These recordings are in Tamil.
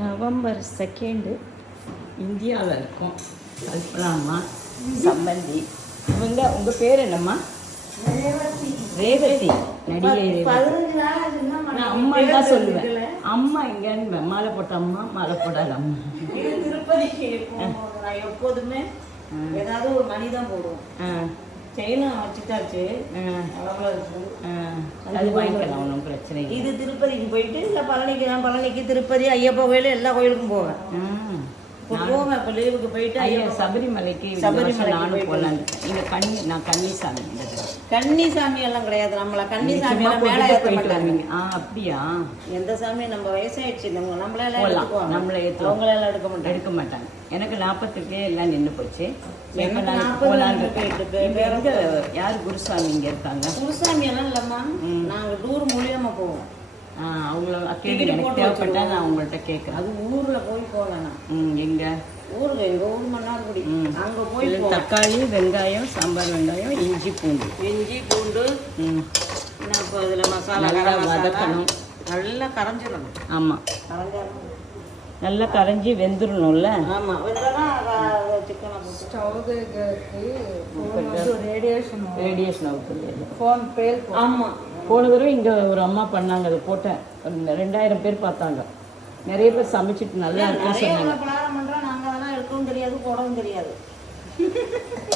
நவம்பர் 2 இந்தியாவில் இருக்கோம். கல்பனா அம்மா சம்பந்தி. இவங்க உங்கள் பேர் என்னம்மா? ரேவதி. நடிகை நான் அம்மா தான் சொல்லுவேன். அம்மா எங்கன்னு மாலை போட்ட அம்மா, மாலை போடாத அம்மா. திருப்பதிக்கு எப்போதுமே ஏதாவது ஒரு மணி தான் போடுவோம். செயினும் வச்சுட்டாச்சு, அது வாங்கிக்கலாம், ஒன்றும் பிரச்சனை இல்லை. இது திருப்பதிக்கு போயிட்டு இல்லை பழனிக்கு திருப்பதி ஐயப்பா கோயில் எல்லா கோயிலுக்கும் போவேன். போவேன். இப்போ லீவுக்கு போயிட்டு ஐயா சபரிமலைக்கு நானும் போகலான். நீங்கள் நான் கன்னிசாமி. கன்னிசாமி எல்லாம் கிடையாது. நம்மள கன்னிசாமி மேலே ஏற்ற மாட்டாங்க. அப்படியா? எந்த சாமி நம்ம வயசாயிடுச்சு, நம்மளால நம்மளை அவங்களால எடுக்க மாட்டாங்க. எனக்கு 40க்கே எல்லாம் நின்று போச்சு. யார் குருசாமி இங்கே இருக்காங்க? குருசாமி எல்லாம் இல்லைம்மா, நாங்கள் டூர் மூலியமாக போவோம். அவங்கள எனக்கு தேவைப்பட்டா நான் உங்கள்கிட்ட கேட்குறேன். அது ஊரில் போய் போகலாம். எங்கள் எங்கள் ஊர் மன்னார்குடி. அங்கே போய் தக்காளி, வெங்காயம், சாம்பார் வெங்காயம், இஞ்சி பூண்டு என்ன இப்போ இதில் மசாலா நல்லா வதக்கணும். நல்லா கரைஞ்சிடணும். ஆமாம், நல்லா கரைஞ்சி வெந்துடணும்ல. ஆமாம், வெந்தாலும் சிக்கனை ரேடியேஷன் அவுட். ஃபோன் பேர். ஆமாம், போன தடவை இங்கே ஒரு அம்மா பண்ணாங்க, அதை போட்டேன். 2000 பேர் பார்த்தாங்க. நிறைய பேர் சமைச்சிட்டு நல்லா இருக்குன்னு சொன்னாங்க. பலகாரம் பண்ணுறோம் நாங்கள், அதெல்லாம் எடுக்கவும் தெரியாது போடவும் தெரியாது.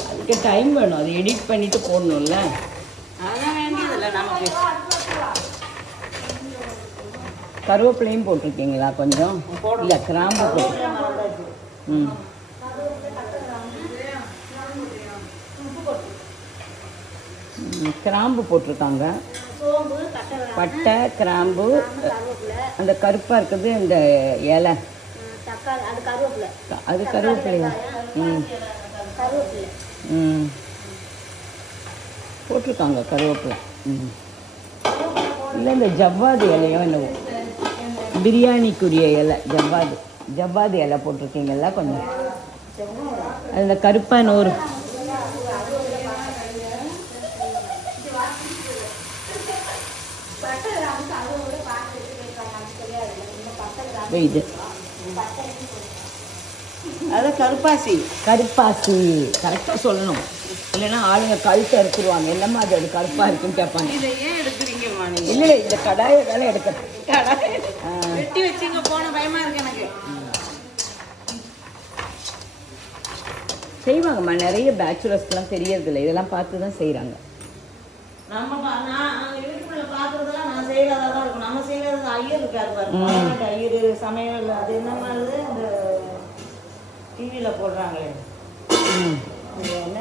அதுக்கு டைம் வேணும், அது எடிட் பண்ணிட்டு போடணும்ல. அதெல்லாம் வேண்டியதில்லை நமக்கு. கருவேப்பிலையும் போட்டிருக்கீங்களா? கொஞ்சம் இல்லை, கிராம்பு போட்டு. கிராம்பு போட்டிருக்காங்க. பட்டை, கிராம்பு, அந்த கருப்பாக இருக்குது இந்த இலை, அது கருவேப்பிலையா? போட்டிருக்காங்க கருவேப்பிலை. இல்லை, இந்த ஜவ்வாது இலையோ என்னவோ, பிரியாணிக்குரிய இலை ஜவ்வாது இலை போட்டிருக்கீங்கல்ல கொஞ்சம். அது இந்த கருப்பான ஒரு இது அது கருப்பாசி கரெக்டாக சொல்லணும். இல்லைன்னா ஆளுங்க கழுத்தை எடுத்துருவாங்க. என்னம்மா அது கருப்பாக இருக்குன்னு கேட்பாங்க. இதை ஏன் எடுக்கிறீங்கம்மா? இல்லை, இந்த கடாயை தானே எடுக்கிறேன். வெட்டி வச்சுங்க, போன பயமா இருக்கு எனக்கு. செய்வாங்கம்மா, நிறைய பேச்சுலர்ஸ்க்கெலாம் தெரியறதில்லை, இதெல்லாம் பார்த்து தான் செய்கிறாங்க. வீட்டுக்குள்ள பாக்குறதெல்லாம் நான் செய்யறதா தான் இருக்கும். நம்ம செய்யறது ஐயர் இருக்காரு பாருங்க, ஐயர் சமையல். அது என்ன மாதிரி அந்த டிவியில போடுறாங்களே, என்ன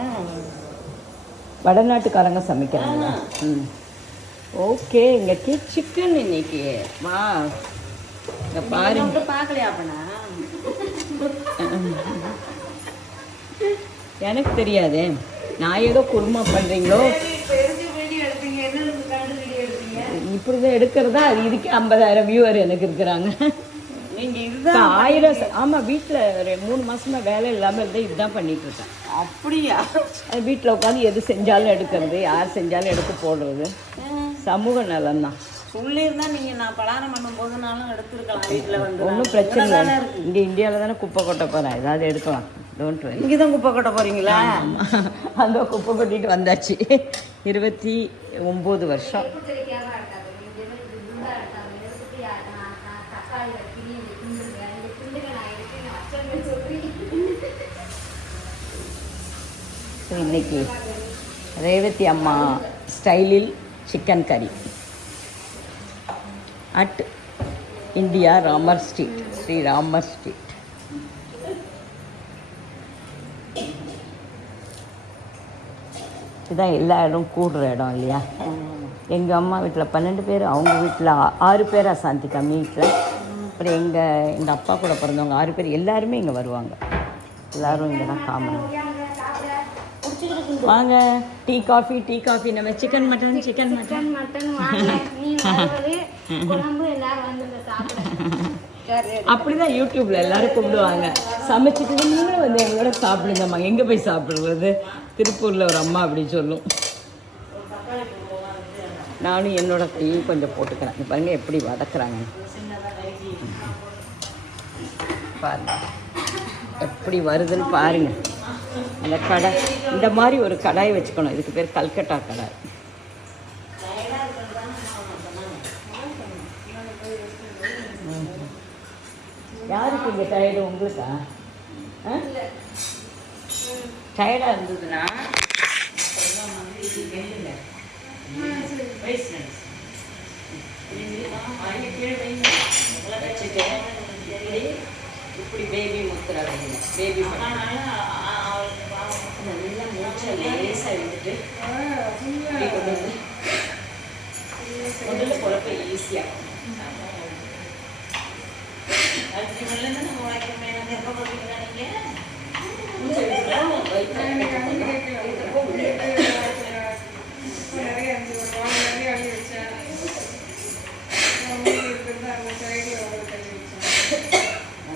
வடநாட்டுக்காரங்க சமைக்கிறாங்க. ஓகே, இங்கே சிக்கன் இன்னைக்கு வா பாருங்க. பார்க்கலையா? அப்பனா எனக்கு தெரியாதே, நான் ஏதோ குருமா பண்ணுறீங்களோ இப்படி தான் எடுக்கிறதா. அது இதுக்கு 50,000 வியூவர் எனக்கு இருக்கிறாங்க. நீங்கள் இதுதான் 1000. ஆமாம், வீட்டில் 3 மாதமாக வேலை இல்லாமல் இருந்தால் இதுதான் பண்ணிட்டு இருக்கேன். அப்படியா? அது வீட்டில் உட்காந்து எது செஞ்சாலும் எடுக்கிறது, யார் செஞ்சாலும் எடுத்து போடுறது. சமூக நலம் தான். சொல்லியிருந்தா நீங்கள் நான் பலகாரம் பண்ணும்போதுனாலும் எடுத்துருக்கலாம். வீட்டில் வந்து ஒன்றும் பிரச்சனை இல்லை. இங்கே இந்தியாவில் தானே குப்பை கொட்ட போகிறேன், ஏதாவது எடுக்கலாம். Don't worry. இங்கே தான் குப்பை கொட்ட போகிறீங்களா? அந்த குப்பை கொட்டிட்டு வந்தாச்சு. 29 வருஷம். இன்னைக்கு ரேவதி அம்மா ஸ்டைலில் சிக்கன் கறி at India, Ramar street, Sri Ramar street. இதுதான் எல்லா இடம் கூடுற இடம் இல்லையா? எங்கள் அம்மா வீட்டில் 12 பேர், அவங்க வீட்டில் 6 பேர், சாந்திகா வீட்டில். அப்புறம் எங்கள் அப்பா கூட பிறந்தவங்க 6 பேர், எல்லாருமே இங்கே வருவாங்க. எல்லோரும் இங்கே தான் காமன். வாங்க, டீ காஃபி. நம்ம சிக்கன் மட்டன் அப்படிதான் யூடியூப்ல எல்லாரும் கூப்பிடுவாங்க. சமைச்சிட்டு நீங்களும் வந்து எங்களோட சாப்பிடுங்கம்மா. எங்கே போய் சாப்பிடுறது? திருப்பூரில் ஒரு அம்மா அப்படி சொல்லும். நானும் என்னோட கையும் கொஞ்சம் போட்டுக்கிறேன். பாருங்க எப்படி வதக்குறாங்க. பாருங்க எப்படி வருதுன்னு பாருங்க. அந்த கடாய் இந்த மாதிரி ஒரு கடாய் வச்சுக்கணும். இதுக்கு பேர் கல்கட்டா கடாய். யாருக்கு இங்கே டயர்டு? உங்களுக்கா? டயர்டாக இருந்ததுன்னா வச்சுட்டு இப்படி பேபி முத்துற பேபி நல்லா மூச்சை லேசாக எடுத்துட்டு முதல்ல குழப்ப ஈஸியாக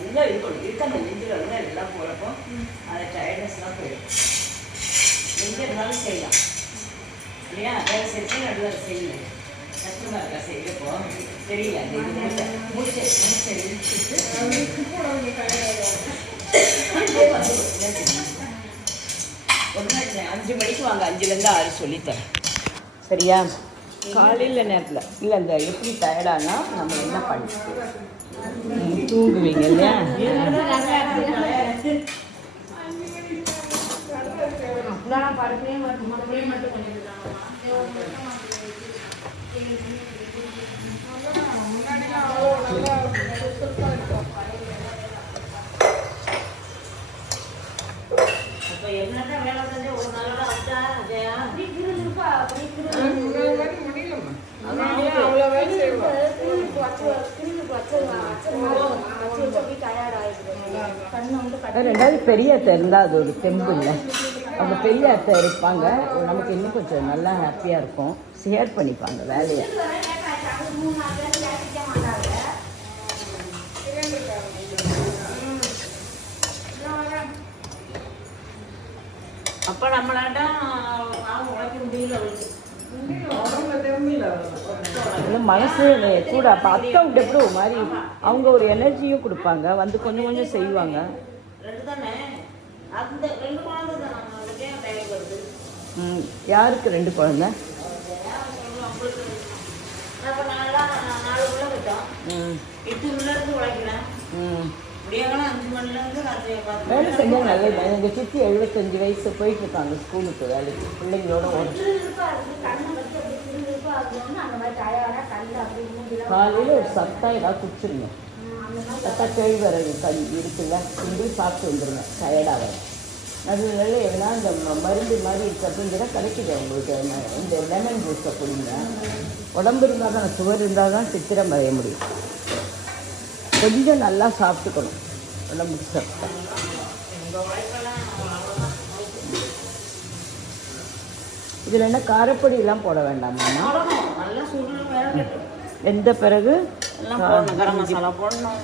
நல்லா இருக்கணும். இருக்க அந்த நெஞ்சில் வந்து எல்லாம் போகிறப்போ அந்த டயர்ட்னஸ்லாம் போயிடும். எங்கே இருந்தாலும் செய்யலாம் இல்லையா? வேறு செஞ்சு நடுவில் செய்யல கஷ்டமாக இருக்கா செய்யப்போ தெரியல. மூச்சை இழுத்துட்டு ஒரு நாள் 5 மணிக்கு வாங்க, 5லேருந்து 6 சொல்லித்தரேன் சரியா? காலையில் நேரத்தில் இல்லை இந்த எப்படி டயர்டானா நம்ம என்ன பண்ணுவோம், தூங்குவீங்க இல்லையா? அப்போ என்னதான் வேலை செஞ்சா ஒரு நாளோட அவுட்டா ஜெயா? ரெண்டாவது பெரிய அத்தை இருந்தால் அது ஒரு தெம்பு இல்லை. அவங்க பெரிய அத்தை இருப்பாங்க, நமக்கு இன்னும் கொஞ்சம் நல்லா ஹாப்பியாக இருக்கும். ஷேர் பண்ணிப்பாங்க வேலையை. அப்போ நம்மளாட்டா உழைக்க முடியல. மனசு கூட அப்போ அத்தை விட்டு எப்படி ஒரு மாதிரி அவங்க ஒரு எனர்ஜியும் கொடுப்பாங்க, வந்து கொஞ்சம் கொஞ்சம் செய்வாங்க. யாருக்கு 2 குழந்தை? வேலை செஞ்சால் நல்லது. எங்கள் சித்தி 75 வயசு போயிட்டு இருக்காங்க ஸ்கூலுக்கு வேலைக்கு பிள்ளைங்களோட. காலையில் ஒரு சத்தா ஏதாவது குடிச்சிருங்க. சத்தா கேழ்வரகு கறி இருக்குல்ல, இங்கே சாப்பிட்டு வந்துடுங்க டயர்டாக. நல்ல எதுனா இந்த மருந்து மாதிரி இருக்கிறதுங்கிற கிடைக்குது உங்களுக்கு. இந்த லெமன் ஜூஸை குடிங்க. உடம்பு இருந்தால் தான், சுகர் இருந்தால் தான் சித்திரம் வரைய முடியும். கொஞ்சம் நல்லா சாப்பிட்டுக்கணும் உடம்புக்கு சத்தா. இதில் என்ன காரப்பொடியெல்லாம் போட வேண்டாமா? எந்த பிறகு கரம் மசாலா போடணும்.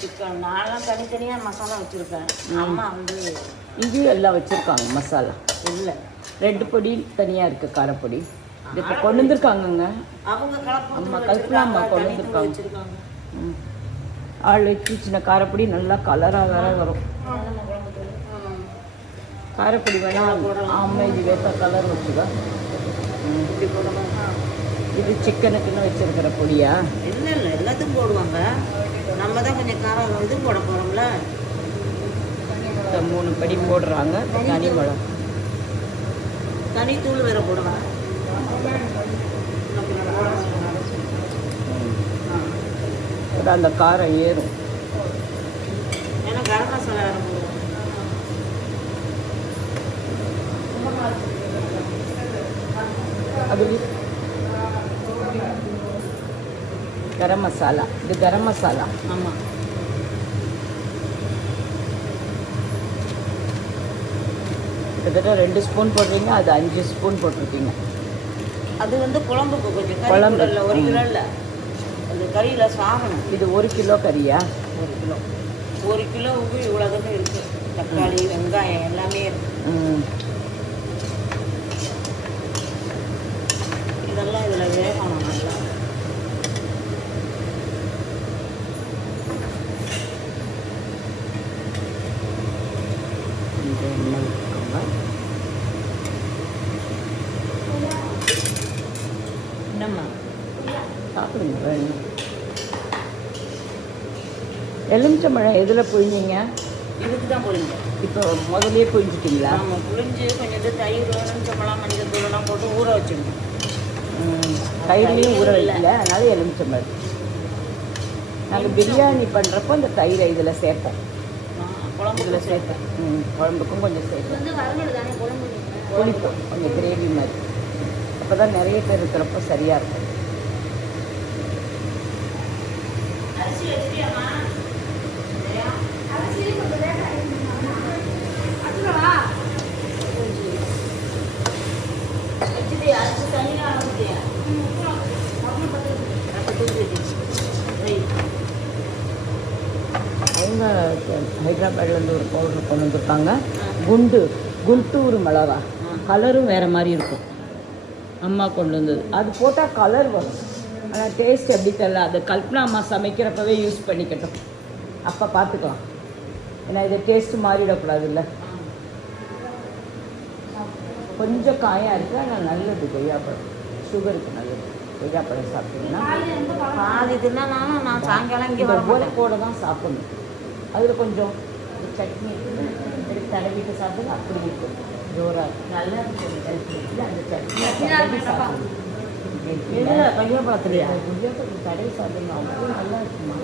சிக்கன் நான்லாம் தனித்தனியாக மசாலா வச்சுருக்கேன். அம்மா வந்து இங்கேயும் எல்லாம் வச்சுருக்காங்க மசாலா. இல்லை ரெட் பொடி தனியாக இருக்குது, காரப்பொடி இது இப்போ கொண்டு வந்துருக்காங்கங்க. அவங்க அம்மா கல்பனாம்மா கொண்டு வந்துருக்காங்க. ஆள் வச்சு சின்ன காரப்பொடி நல்லா கலராக வேற வரும். காரப்பொடி வேணால் ஆமாம் இது வேப்ப கலர் வச்சுக்கோ. இது சிக்கனுக்குன்னு வச்சுருக்கிற பொடியா? இல்லை இல்லை எல்லாத்துக்கும் போடுவாங்க. நம்ம தான் கொஞ்சம் காரம் இது போட போகிறோம்ல. 3 படி போடுறாங்க. தனி மிளகா தனித்தூள் வேறு போடுவாங்க. அந்த காரம் ஏறும். ஏன்னா கரம் மசாலா வேறு போடுவோம். அது கரம் மசாலா. இது கரம் மசாலா. ஆமாம். கிட்டத்தட்ட 2 ஸ்பூன் போடுறீங்க, அது 5 ஸ்பூன் போட்டிருக்கீங்க. அது வந்து குழம்புக்கு கொஞ்சம் குழம்பு இல்லை, 1 கிலோ இல்லை, அந்த கறியில் சாகணும். இது 1 கிலோ கறியா? 1 கிலோவுக்கு இவ்வளோதுன்னு இருக்குது. தக்காளி வெங்காயம் எல்லாமே இருக்குது. இதெல்லாம் இதில் வேகணும் நல்லா. எண்ணெய் ஊற்றிக்கோங்க. என்னம்மா சாப்பிடுங்க வேணும். எலுமிச்சம்பழம் எதில் புழிஞ்சிங்க? இதுக்கு தான் போடுங்க. இப்போ முதலே புழிஞ்சிட்டிங்களா? ஆமாம், புளிஞ்சு கொஞ்சம் தயிர் எலுமிச்சம்பழம் மஞ்சள் தூளெல்லாம் போட்டு ஊற வச்சிடணும். தயிர்லையும் ஊற வைக்கல, அதனால எலுமிச்சம்பழம். நாங்கள் பிரியாணி பண்ணுறப்போ இந்த தயிரை இதில் சேர்ப்போம். குழம்புல சேர்ப்பேன். குழம்புக்கும் கொஞ்சம் சேர்ப்போம். வந்து வரமில்லை தானே குழம்பு புளிப்போம் கொஞ்சம் கிரேவி மாதிரி. அப்போ தான் நிறைய பேர் இருக்கிறப்போ சரியாக இருக்கும். அரிசி வச்சுட்டியாம்மா? வச்சுட்டியா? அரிசி தனியாக ஊற்றியா? அவங்க ஹைதராபாத்லேருந்து ஒரு பவுடர் கொண்டு வந்துருக்காங்க. குண்டூர் மிளகா. கலரும் வேறு மாதிரி இருக்கும். அம்மா கொண்டு வந்தது. அது போட்டால் கலர் வரும், ஆனால் டேஸ்ட் எப்படி தெரியல. அது கல்பனா அம்மா சமைக்கிறப்பவே யூஸ் பண்ணிக்கட்டும், அப்போ பார்த்துக்கலாம். ஏன்னா இது டேஸ்ட்டு மாறிடக்கூடாது இல்லை. கொஞ்சம் காயாக இருக்குது, ஆனால் நல்லது கொய்யாப்பழம். சுகருக்கு நல்லது கொய்யாப்பழம் சாப்பிட்டீங்கன்னா. பாதி தின்னாலும் நான் சாயங்காலம் இங்கே வர கூட தான் சாப்பிடணும். அதில் கொஞ்சம் சட்னி எடுத்து தடவிட்டு சாப்பிடுங்க, அப்படி இருக்கும் ஜோராக நல்லா இருக்கும். அந்த சட்னி சாப்பிடணும். கொய்யாப்பழத்துலையா? கொய்யாப்பழம் தடவி சாப்பிடணும், அவ்வளோ நல்லா இருக்குமா.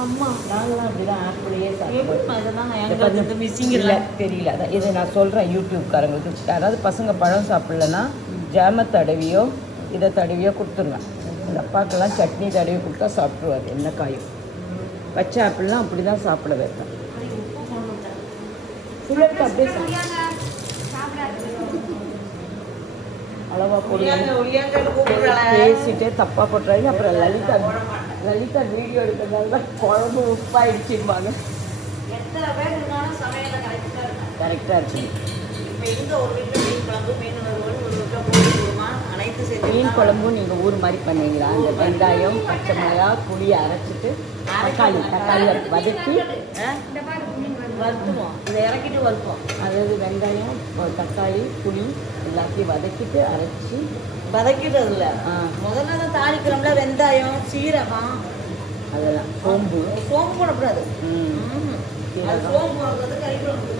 ஆமாம், நாங்களாம் அப்படி தான் ஆப்பிளையே சாப்பிடுவோம். மிஸ்ஸிங் இல்லை தெரியல. அதான் இது நான் சொல்கிறேன் யூடியூப்காரங்களுக்கு. யாராவது பசங்க பழம் சாப்பிட்லன்னா ஜாம தடவியோ இதை தடவியோ கொடுத்துருவேன். அந்த அப்பாக்கெல்லாம் சட்னி தடவி கொடுத்தா சாப்பிட்ருவாரு. என்ன காயும் பச்சை ஆப்பிள்லாம் அப்படி தான் சாப்பிட வைப்பேன். சிலருக்கு அப்படியே அளவா பேசிட்டே தப்பாக போட்டுறாங்க. அப்புறம் லலிதா வீடியோ எடுக்கிறதால தான் குழம்பு உப்பாயிடுச்சுப்பாங்க. எத்தனை பேர் இருந்தாலும் சமையல் கரெக்டாக இருக்குது. இப்போ எங்கே ஒரு வீட்டில் மீன் குழம்பு மீன் வறுவல் ஒரு வீட்டில் கோழி குருமா அனைத்து சேர்த்து மீன் குழம்பும் நீங்கள் ஊர் மாதிரி பண்ணுவீங்களா? அந்த வெங்காயம் பச்சை மிளகா புளியை அரைச்சிட்டு தக்காளி வதக்கி வறுத்துவோம். இதை இறக்கிட்டு வறுப்போம். அதாவது வெங்காயம் தக்காளி புளி எல்லாத்தையும் வதக்கிட்டு அரைச்சி வதக்கிட்டது இல்லை. முதல்ல தான் தாளிக்கிறோம்ல, வெங்காயம் சீரகம் அதெல்லாம் சோம்பு போடக்கூடாது. சோம்பு போடுறது கறி குழம்பு.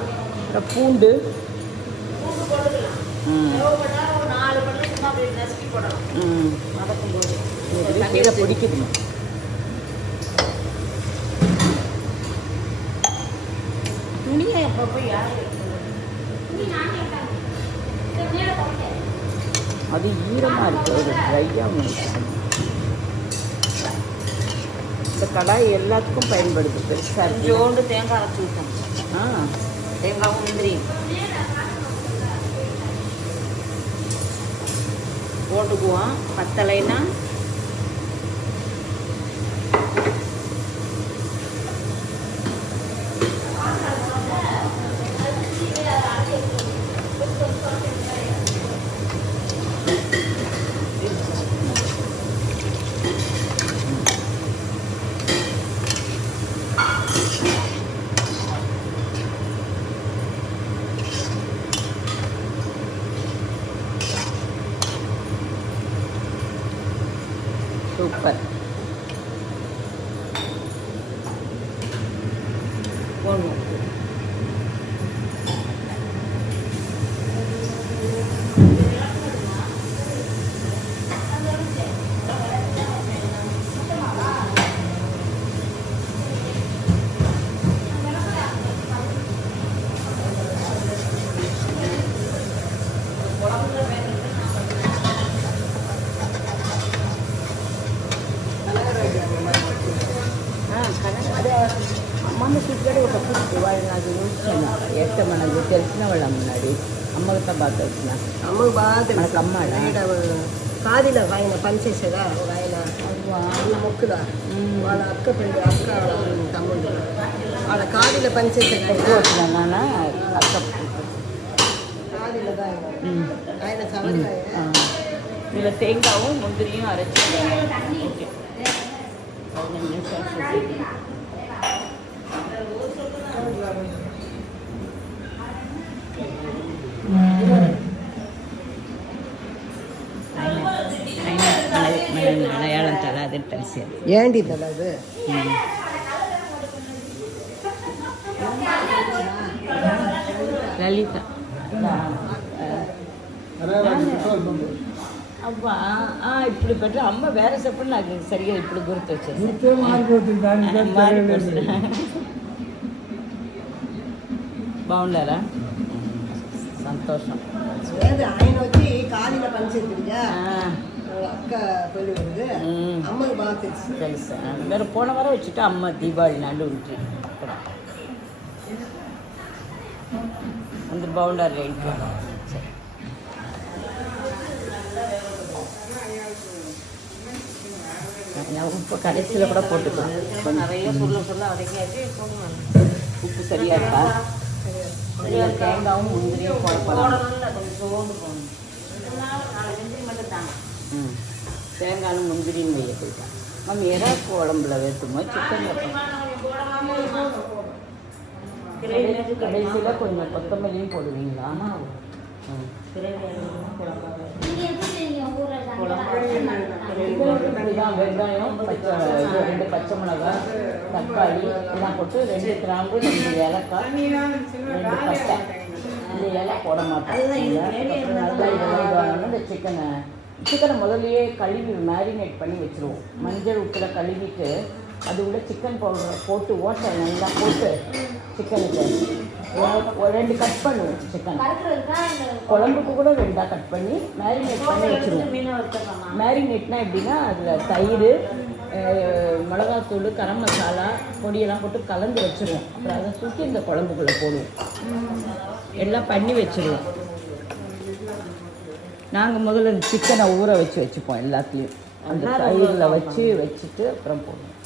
பூண்டு போட்டுக்கலாம். தேவைப்பட்டா ஒரு 4 பல்லு சும்மா அப்படி நசுக்கி போடலாம் வதக்கும் போது. கீரை பிடிக்குது. துணியை எப்போ யார் அது ஈரமாக இருக்குது, ஒரு ட்ரையாக இருக்குது. இந்த கடாய் எல்லாத்துக்கும் பயன்படுது. பெருசாக கொஞ்சோண்டு தேங்காய் அரைச்சி ஊற்றணும். தேங்காவும் முந்திரி போட்டுக்குவோம். பத்தலைன்னா சூப்பர். போடணும். అమ్మమ్మ సీట్గాడే ఒక పుస్తు వాళ్ళు నాకు చూసాను ఎట్టమని నాకు తెలిసిన వాళ్ళు అమ్మన్నాడు. అమ్మతో బాగా తెలిసిన అమ్మకు బాగా మనకు అమ్మాడా కాదిలో ఆయన పనిచేసేదా ఒక ఆయన వాళ్ళ మొక్కుదా వాళ్ళ అక్క పెళ్ళి అక్క తమ్ముడు వాళ్ళ కాదిలో పనిచేసేది వచ్చిన నాన్న అక్క కాదిలో ఆయన సవరి இதில் தேங்காவும் முந்திரியும் அரைச்சி ஓகே 15 நிமிஷம் அரிசி அது. ஏண்டி தலை அது லலிதா அப்பா இப்படி பெற்ற அம்மா வேற சாப்பிட்டு நான் சரியா இப்படி குறுத்து வச்சேன் மாறி போச்சு బాగుండారా సంతోషం లేదు ఆయన వచ్చి కాలిన పని చేద్దిగా అక్క పెళ్ళి வருது అమ్మకి బాగా తెలుసు తెలుసు మీరు పోన వారం వచ్చిட்டு అమ్మ దీపావళి నాడు ఉంటే అక్కడ అందరు బాగుండారు ఇంట్లో உப்பு கடைசியில் கூட போட்டுக்கலாம் நிறைய சொல்ல வதக்கியாச்சு போடுவாங்க. உப்பு சரியா இருக்கா தேங்காயும் முந்திரியும் போடலாம் கொஞ்சம் சோர்ந்து போகணும். 4 வெந்திரி மட்டும் தாங்க. தேங்காயும் முந்திரியும் வைய போயிட்டான் நம்ம எறா குழம்புல வைக்குமோ சிக்கன் கடைசியில் கொஞ்சம் கொத்தமல்லியும் போடுவீங்களா? வெங்காயம் பச்சை 2 பச்சை மிளகாய் தக்காளி எல்லாம் போட்டு 2 கிராம்பு 2 ஏலக்காய் 2 பட்டை இந்த இலை போட மாட்டோம். நல்லா இதெல்லாம் இந்த சிக்கனை முதல்லையே கழுவி மேரினேட் பண்ணி வச்சுருவோம். மஞ்சள் உப்பில் கழுவிட்டு அது உள்ள சிக்கன் பவுடர் போட்டு ஓட்டை நல்லா போட்டு சிக்கனுக்கு 2 கட் பண்ணுவோம். சிக்கன் குழம்புக்கு கூட 2 கட் பண்ணி மேரினேட் பண்ணி வச்சுருவோம். மேரினேட்னா எப்படின்னா அதில் தயிர் மிளகாத்தூள் கரம் மசாலா பொடியெல்லாம் போட்டு கலந்து வச்சுருவோம். அப்புறம் அதை தூக்கி இந்த குழம்புக்குள்ளே போடுவோம். எல்லாம் பண்ணி வச்சுருவோம். நாங்கள் முதல்ல இந்த சிக்கனை ஊற வச்சுப்போம். எல்லாத்தையும் அந்த தயிரில் வச்சுட்டு அப்புறம் போடுவோம்.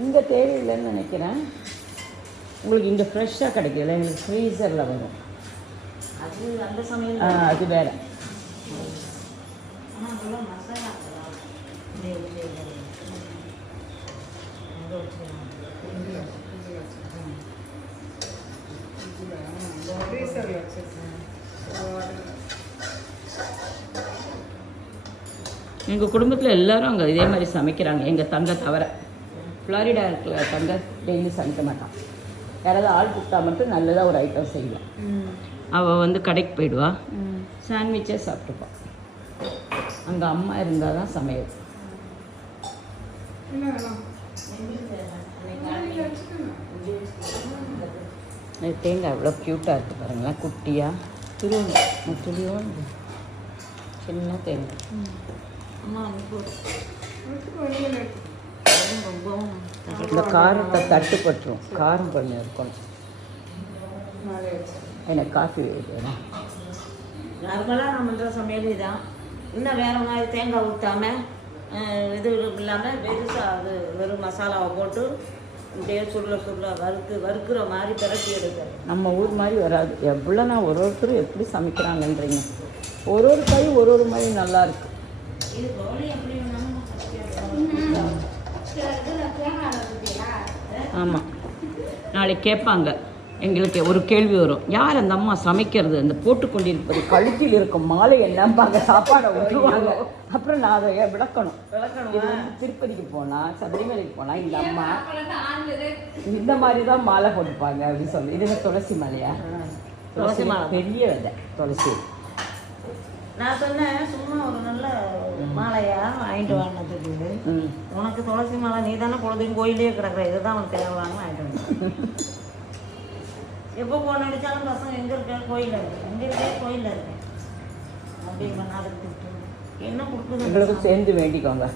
இங்கே தேவையில்லைன்னு நினைக்கிறேன். உங்களுக்கு இங்கே ஃப்ரெஷ்ஷாக கிடைக்கல, எங்களுக்கு ஃப்ரீசரில் வரும். அது அந்த சமையல் அது வேறு. எங்கள் குடும்பத்தில் எல்லோரும் அங்கே இதே மாதிரி சமைக்கிறாங்க. எங்கள் தங்க தவிர ஃப்ளாரிடா இருக்கிற தங்க டெய்லி சமைக்க மாட்டான். யாராவது ஆள் கூப்பிட்டா மட்டும் நல்லதாக ஒரு ஐட்டம் செய்வான். அவள் வந்து கடைக்கு போயிடுவா, சாண்ட்விச்சே சாப்பிட்டுப்பான். அங்கே அம்மா இருந்தால் தான் சமையல். தேங்காய் எவ்வளோ க்யூட்டாக இருக்குது பாருங்களேன். குட்டியாக துருவம் சின்ன தேங்காய். இந்த காரத்தை தட்டுப்பட்டுரும். காரம் கொஞ்சம் இருக்கணும். எனக்கு காஃபி வேணும். நார்மலாக நம்ம பண்ணுற சமையல் இதான். இன்னும் வேறு மாதிரி தேங்காய் ஊற்றாமல் இது இல்லாமல் வெறுசாக அது வெறும் மசாலாவை போட்டு இப்படியே சுருள வறுக்கிற மாதிரி திரட்டி எடுக்கிறது. நம்ம ஊர் மாதிரி வராது. எவ்வளோ நான் ஒருத்தரும் எப்படி சமைக்கிறாங்கன்றீங்க. ஒரு காய் ஒரு மாதிரி நல்லா இருக்கு. இது கோழி எப்படி ஆமாம், நாளைக்கு கேட்பாங்க. எங்களுக்கு ஒரு கேள்வி வரும், யார் அந்த அம்மா சமைக்கிறது? அந்த போட்டுக்கொண்டிருப்பது கழுத்தில் இருக்கும் மாலை என்னம்பாங்க. சாப்பாடை விட்டுருவாங்க. அப்புறம் நான் அதை விளக்கணும். இது வந்து திருப்பதிக்கு போனால், சபரிமலைக்கு போனால் இந்த அம்மா இந்த மாதிரி தான் மாலை கொடுப்பாங்க அப்படின்னு சொல்லி. இது துளசி மாலையா? துளசி மாலை பெரிய விதை துளசி. நான் சொன்னேன் சும்மா ஒரு நல்ல மாலையா வாங்கிட்டு வாங்கினதுக்கு. உனக்கு துளசி மாலை நீ தானே பொழுதும் கோயிலே கிடக்குற, இதுதான் உனக்கு தேவைவாங்க வாங்கிட்டு வந்து. எப்போ போன அடித்தாலும் பசங்க எங்கே இருக்கேன்? கோயிலில் இருக்கேன். எங்கே இருக்கேன்? கோயிலில் இருக்கேன். அப்படி பண்ணாதுக்கு என்ன கொடுக்குது? எங்களுக்கு சேர்ந்து வேண்டிக்கோங்க.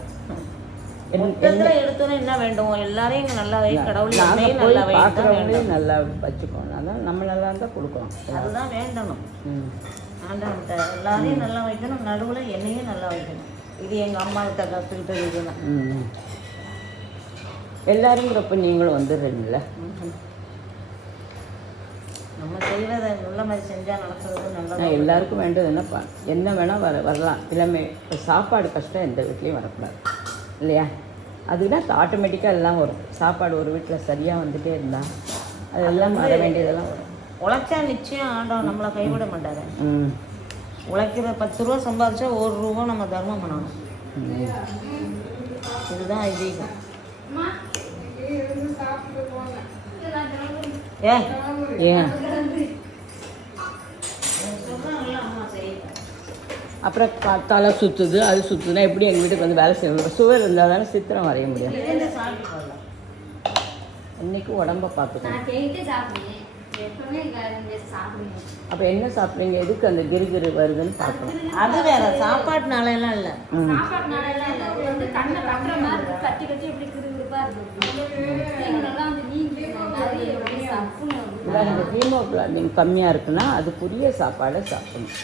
எடுத்தோன்னே என்ன வேண்டும்? எல்லாரையும் இங்கே நல்லா வை, கடவுள் நல்லா பார்க்குறவங்களையும் நல்லா வச்சுக்கோங்க. அதான் நம்ம நல்லா இருந்தால் கொடுக்கணும். அதுதான் வேண்டணும். ஆண்டவன்கிட்ட எல்லாரையும் நல்லா வைக்கணும், நடுவில் என்னையும் நல்லா வைக்கணும். இது எங்கள் அம்மாக்கிட்ட கற்றுக்கிட்டது. இதுதான் எல்லாருங்கிறப்ப நீங்களும் வந்துடுறீங்கள. நம்ம செய்கிறத நல்ல மாதிரி செஞ்சால் நடக்கிறது நல்லா. நான் எல்லாருக்கும் வேண்டது என்னப்பா, என்ன வேணால் வரலாம். எல்லாமே சாப்பாடு கஷ்டம் எந்த வீட்லேயும் வரக்கூடாது இல்லையா? அதுதான் ஆட்டோமேட்டிக்காக எல்லாம் வரும். சாப்பாடு ஒரு வீட்டில் சரியாக வந்துகிட்டே இருந்தால் அதெல்லாம் வர வேண்டியதெல்லாம் வரும். உழைச்சா நிச்சயம் ஆண்டவன் நம்மளை கைவிட மாட்டாரு. உழைக்கிற 10 ரூபா சம்பாதிச்சா 1 ரூபா நம்ம தர்மம் பண்ணணும். இதுதான் ஐதீகம். ஏன் ஏன் சொல்கிறாங்கல்ல அம்மா செய்யுங்க. அப்புறம் தலை சுற்றுது அது சுற்றுதுன்னா எப்படி எங்கள் வீட்டுக்கு வந்து வேலை செய்யணும்? சுவர் இருந்தால் தானே சித்திரம் வரைய முடியும். இருந்து சாப்பிட்டு போகலாம். இன்னைக்கு உடம்ப பார்த்துக்கணும். நான் கேட்டே சாப்பிடுவேன். எப்பவுமே சாப்பிடுவேன். அப்போ என்ன சாப்பிட்றீங்க? எதுக்கு அந்த கிருகிரு வருதுன்னு பார்க்கணும். அது வேற சாப்பாட்டுனால எல்லாம் இல்லை. சாப்பாட்டுனால எல்லாம் இல்லை. அது வந்து கண்ணை கட்டுற மாதிரி இருக்கு. கட்டி கட்டி எப்படி கிருகிருப்பா இருக்கு. எங்களெல்லாம் வந்து நீங்க நிறைய எப்படி சாப்பிடணும். இதான் இந்த ஹீமோகுளோபின் கம்மியாக இருக்குன்னா அதுக்குரிய சாப்பாடை சாப்பிடணும்.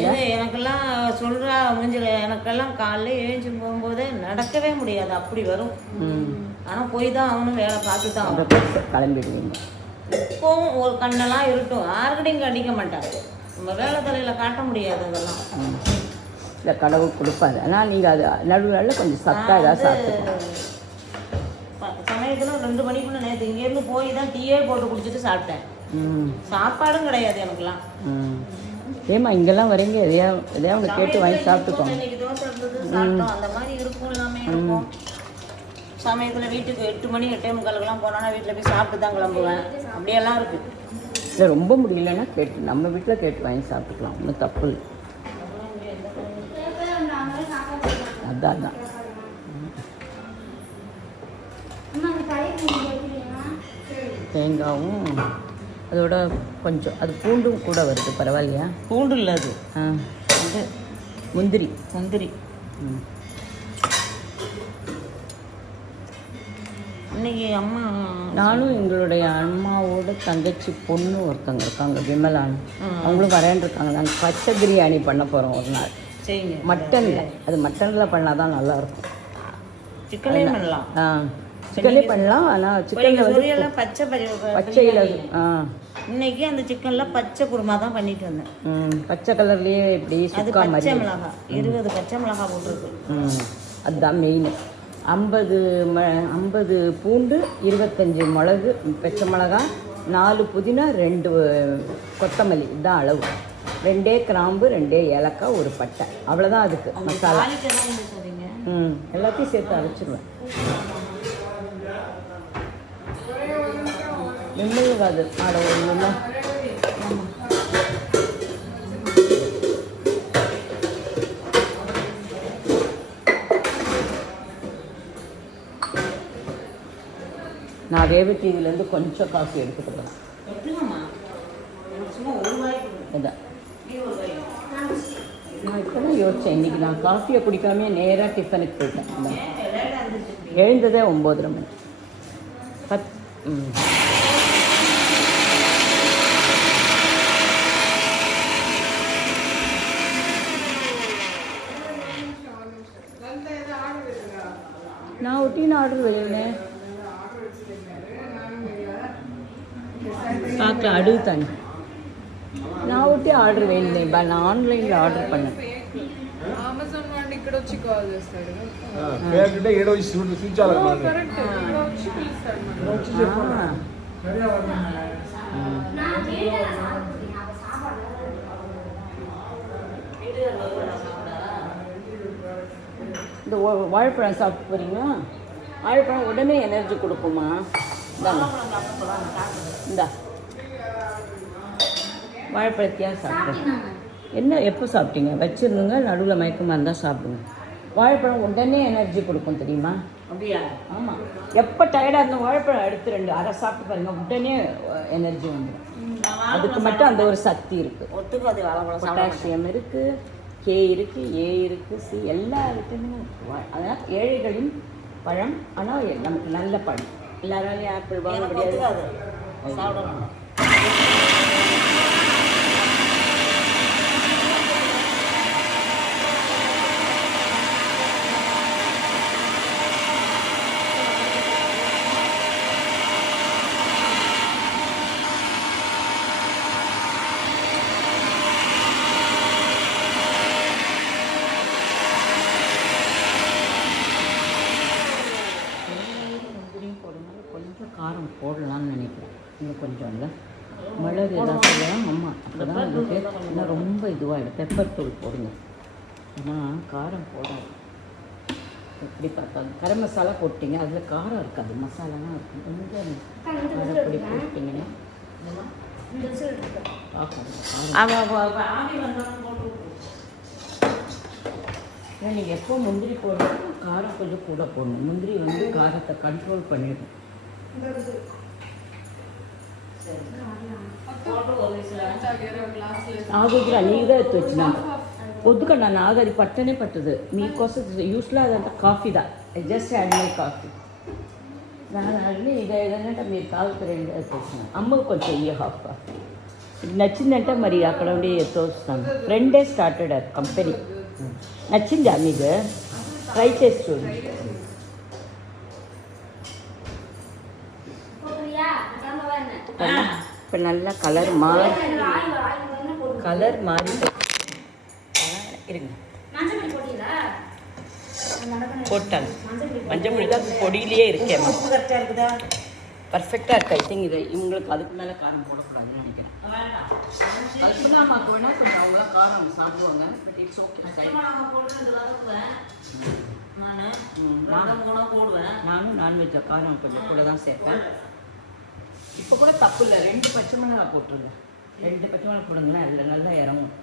இது எனக்கெல்லாம் சொல்கிறா மூஞ்சில் எனக்கெல்லாம் காலைல எழுஞ்சி போகும்போதே நடக்கவே முடியாது, அப்படி வரும். ஆனால் போய் தான் அவனும் வேலை பார்த்து தான் அந்த கிளம்பிடுவீங்க. இப்போவும் ஒரு கண்ணெல்லாம் இருட்டும், யாருக்கிட்டையும் கடிக்க மாட்டாங்க. நம்ம வேலை தலையில் காட்ட முடியாது அதெல்லாம். இல்லை கடவுள் கொடுப்பாரு. ஆனால் நீங்கள் அது நடுவில் கொஞ்சம் சத்தாக ஏதாவது சாப்பிட்டுக்கணும். சமயத்தில் 2 மணிக்குள்ள நேற்று இங்கேருந்து போய் தான் டீயே போட்டு குடிச்சிட்டு சாப்பிட்டேன். சாப்பாடும் கிடையாது எனக்குலாம். ஏமா இங்கெல்லாம் வரீங்க, எதையா அவங்க கேட்டு வாங்கி சாப்பிட்டுக்கோங்க. இன்னைக்கு தோசை இருந்தது சாப்பிட்டோம், அந்த மாதிரி இருக்கும். எல்லாமே இருக்கும். சமயத்தில் வீட்டுக்கு 8 மணி 8:45 போனோன்னா வீட்டில் போய் சாப்பிட்டு தான் கிளம்புவேன். அப்படியெல்லாம் இருக்குது. இல்லை ரொம்ப முடியலன்னா கேட்டு நம்ம வீட்டில் கேட்டு வாங்கி சாப்பிட்டுக்கலாம், ஒன்றும் தப்பு இல்லை. அதான் தேங்காவும் அதோட கொஞ்சம் அது பூண்டும் கூட வருது, பரவாயில்லையா? பூண்டு இல்லை அது, இது முந்திரி. முந்திரி. இன்னைக்கு அம்மா நானும் எங்களுடைய அம்மாவோட தங்கச்சி பொண்ணு ஒருத்தங்க இருக்காங்க, விமலான்னு. அவங்களும் வரேன் இருக்காங்க. நாங்கள் பச்சை பிரியாணி பண்ண போகிறோம் ஒரு நாள். செய்யுங்க. மட்டனில், அது மட்டனில் பண்ணால் தான் நல்லாயிருக்கும். சிக்கனே பண்ணலாம். சிக்கனே பண்ணலாம். ஆனால் சிக்கனில் வந்து பச்சையில் இன்னைக்கு அந்த சிக்கனில் பச்சை குருமா தான் பண்ணிட்டு வந்தேன். பச்சை கலர்லேயே இப்படி அது சுக்கா பச்சை மாதிரி. மிளகாய் 20 பச்சை மிளகாய் போட்டிருக்கு. அதுதான் மெயின். 50 பூண்டு, 25 மிளகு, பச்சை மிளகாய், 4 புதினா, 2 கொத்தமல்லி, இதுதான் அளவு. 2 கிராம்பு, 2 ஏலக்காய், 1 பட்டை, அவ்வளோதான் அதுக்கு மசாலா. எல்லாத்தையும் சேர்த்து அரைச்சிடுவேன். நிம்மதிக்காது ஆட ஒன்றுன்னா நான் ரேவதியிலேருந்து கொஞ்சம் காஃபி எடுத்துக்கிறேன். இதான் நான் இப்போ தான் யோசித்தேன். இன்றைக்கி நான் காஃபியை குடிக்காமே நேராக டிஃபனுக்கு போயிட்டேன். எழுந்ததே 9:30 மணி. நான் ஒட்டின ஆர்டர் வேணும் பார்க்கலாம், அడుగుతాను. நான் ஒட்டி ఆర్డర్ వేయలే, நான் ఆన్లైన్లో ఆర్డర్ பண்ணேன். అమెజాన్ వాడిని ఇక్కడ వచ్చి కాల్ చేస్తాడు. పేరుంటే ఏడో చూపించాలి మనం. కరెక్ట్, ఇక్కడ వచ్చి పిలుస్తాడు మనం. వచ్చి చెప్పు. இந்த வாழைப்பழம் சாப்பிட்டு போறீங்களா? வாழைப்பழம் உடனே எனர்ஜி கொடுக்குமா? இந்தா வாழைப்பழத்தையா சாப்பிடுங்க. என்ன எப்போ சாப்பிட்டீங்க? வச்சுருந்துங்க, நடுவில் மயக்கமாக இருந்தால் சாப்பிடுங்க. வாழைப்பழம் உடனே எனர்ஜி கொடுக்கும் தெரியுமா? அப்படியா? ஆமாம். எப்போ டயர்டாக இருந்த வாழைப்பழம் எடுத்து 2 அரை சாப்பிட்டு பாருங்கள், உடனே எனர்ஜி வந்துடும். அதுக்கு மட்டும் அந்த ஒரு சக்தி இருக்குது. ஒத்துக்காது. பொட்டாசியம் இருக்குது, கே இருக்குது, ஏ இருக்குது, சி, எல்லா விட்டமினும். அதனால் ஏழைகளின் பழம். ஆனால் நமக்கு நல்ல பழம். எல்லாராலையும் ஆப்பிள் வாங்க முடியாது. சாப்பிடணும். காரம் போடலாம்னு நினைக்கிறேன். இன்னும் கொஞ்சம் இல்லை, மிளகு எல்லாம் சொல்லலாம். அம்மா அப்போ தான் உங்களுக்கு இன்னும் ரொம்ப இதுவாகிடும். பெப்பர் தூள் போடுங்க, ஆனால் காரம் போடாது. எப்படி பார்த்தாங்க கரம் மசாலா போட்டிங்க அதில் காரம் இருக்காது மசாலாலாம் இருக்கும் கொஞ்சம் காரப்பொடி போட்டிங்கன்னா நீங்கள் எப்போ முந்திரி போடுறோம் காரம் கொஞ்சம் கூட போடணும் முந்திரி வந்து காரத்தை கண்ட்ரோல் பண்ணிடும் ఆగోద్రా నీగా ఎత్తు వచ్చినాక వద్దుకన్నా నాకు అది పట్టనే పట్టదు మీకోసం యూస్లో అదంతా కాఫీదా జస్ట్ యాడ్ మై కాఫీ ನಾನು ಅಡ್ಲಿ ಈಗ 5 గంట మీరు తాగుతారండి అది తెచ్చినాను అమ్మకు కొంచెం ఇయ్య హాఫ్ కాఫీ నచ్చిందంటే మరి అక్కడ ఉండి తోస్తాను ఫ్రెండే స్టార్టెడ్ ఆ కంపెనీ నచ్చిందా మీకు ట్రై చేసి చూడు இப்போ நல்லா கலர் மாறி இருங்க போட்டாங்க மஞ்சள் பொடி தான் பொடியிலேயே இருக்கேன் உப்பு கரெக்டாக இருக்குதா பர்ஃபெக்டாக இருக்கு ஐ திங்க் இது இவங்களுக்கு அதுக்கு மேலே காரம் போடக்கூடாதுன்னு நினைக்கிறேன் கல்பனாமாக்கு வேணால் கொஞ்சம் அவங்களாம் காரம் சாப்பிடுவாங்க பட் இட்ஸ் ஓகே நானும் நான்வெஜ்ஜில் காரம் கொஞ்சம் கூட தான் சேர்ப்பேன் இப்போ கூட தப்பு இல்லை 2 பச்சை மிளகாய் போட்டுருங்க 2 பச்சை மிளகாய் போடுங்களேன் அதில் நல்லா இறங்கும்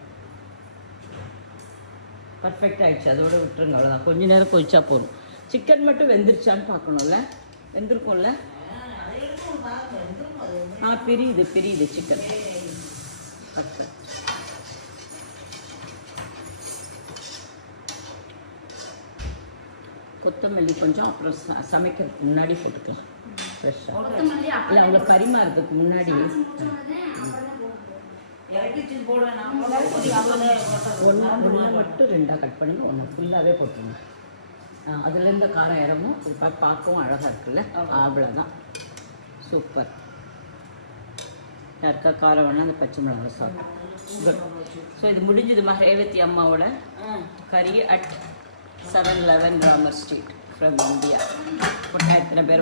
பர்ஃபெக்ட் ஆகிடுச்சு அதோட விட்டுருங்க அவ்வளோதான் கொஞ்ச நேரம் கொதிச்சா போதும் சிக்கன் மட்டும் வெந்துருச்சான்னு பார்க்கணும்ல வெந்திருக்கும்ல பிரியுது சிக்கன் பர்ஃபெக்ட் கொத்தமல்லி கொஞ்சம் அப்புறம் சமைக்கிறதுக்கு முன்னாடி போட்டுக்கலாம் ஃப்ரெஷ்ஷாக இல்லை அவங்க பரிமாறதுக்கு முன்னாடி ஒன்று மட்டும் 2 கட் பண்ணி ஒன்று ஃபுல்லாகவே போட்டுருங்க அதுலேருந்து காரம் இறங்கும் பார்க்கவும் அழகாக இருக்குல்ல அவ்வளோதான் சூப்பர் யாருக்கா காரம் வேணால் அந்த பச்சை மிளகாய் சாப்பிடும் ஸோ இது முடிஞ்சதுமா ரேவதி அம்மாவோட கறி at 711 Ramar street from India எத்தனை பேர்